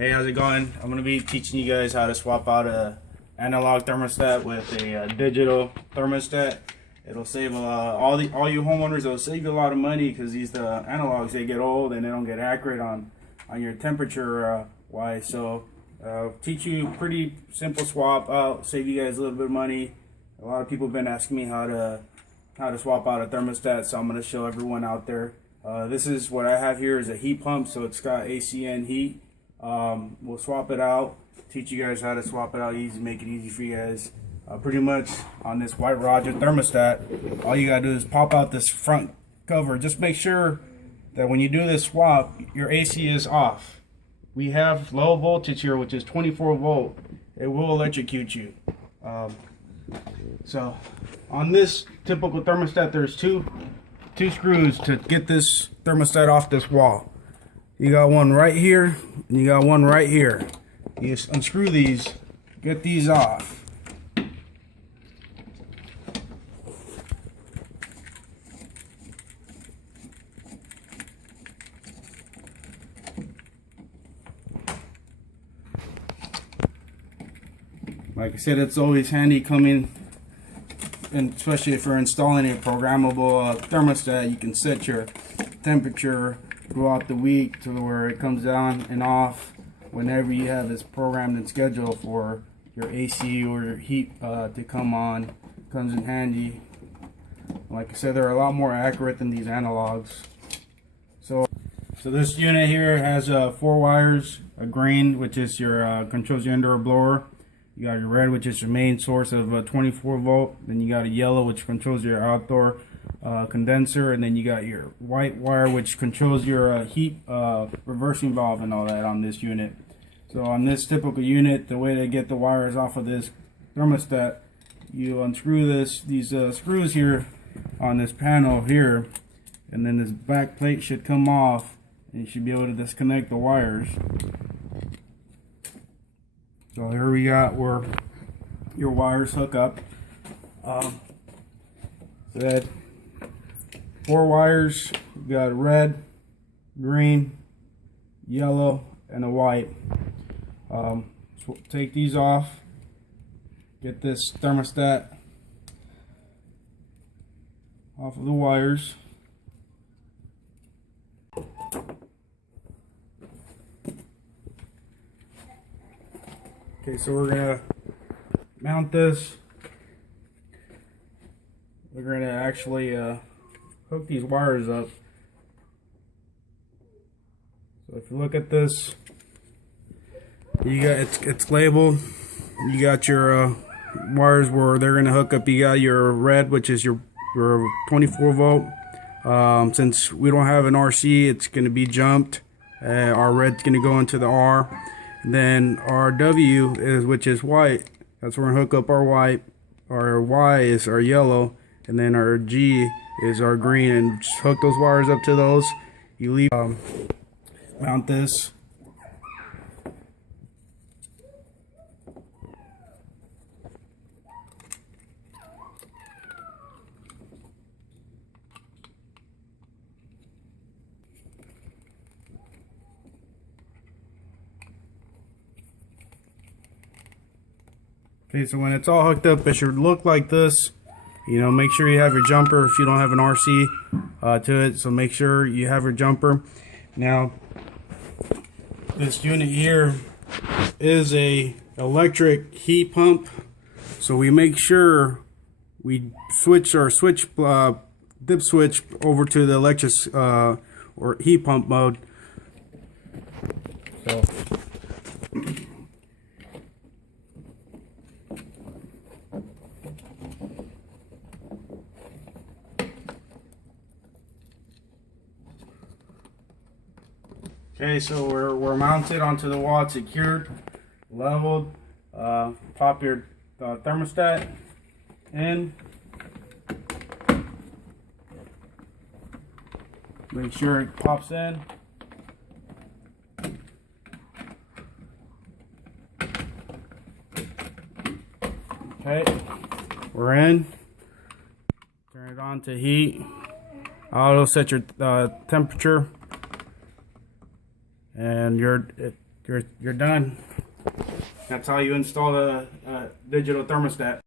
Hey, how's it going? I'm going to be teaching you guys how to swap out a analog thermostat with a digital thermostat. It'll save all you homeowners. It'll save you a lot of money because these analogs, they get old and they don't get accurate on your temperature wise. So teach you pretty simple swap out, save you guys a little bit of money. A lot of people have been asking me how to swap out a thermostat, so I'm going to show everyone out there. This is what I have here is a heat pump, so it's got AC and heat. We'll swap it out, teach you guys how to swap it out easy, make it easy for you guys. Pretty much on this White Roger thermostat, all you gotta do is pop out this front cover. Just make sure that when you do this swap, your AC is off. We have low voltage here, which is 24 volt. It will electrocute you. So on this typical thermostat, there's two screws to get this thermostat off this wall. You got one right here, and you got one right here. You just unscrew these, get these off. Like I said, it's always handy coming, and especially if you're installing a programmable thermostat, you can set your temperature throughout the week to where it comes on and off whenever you have this programmed and scheduled for your AC or your heat to come on. Comes in handy. Like I said, they're a lot more accurate than these analogs. So this unit here has 4 wires. A green, which is your controls your indoor blower. You got your red, which is your main source of 24 volt. Then you got a yellow, which controls your outdoor condenser, and then you got your white wire, which controls your heat reversing valve and all that on this unit. So on this typical unit, the way to get the wires off of this thermostat, you unscrew these screws here on this panel here, and then this back plate should come off, and you should be able to disconnect the wires. So here we got where your wires hook up. That 4 wires, you got red, green, yellow, and a white. So take these off, get this thermostat off of the wires. Okay, so we're gonna mount this. We're gonna actually hook these wires up. So if you look at this, you got it's labeled. You got your wires where they're gonna hook up. You got your red, which is your 24 volt. Since we don't have an RC, it's gonna be jumped. Our red's gonna go into the R. And then our W is, which is white. That's where we're gonna hook up our white. Our Y is our yellow, and then our G is our green, and just hook those wires up to those. You leave mount this. Okay, so when it's all hooked up, it should look like this. You know, make sure you have your jumper if you don't have an RC to it. So make sure you have your jumper. Now, this unit here is a electric heat pump. So we make sure we switch our dip switch over to the electric or heat pump mode. So. Okay, so we're mounted onto the wall, secured, leveled. Pop your thermostat in. Make sure it pops in. Okay, we're in. Turn it on to heat. Auto set your temperature. And you're done. That's how you install a digital thermostat.